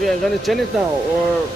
we are going to turn it now or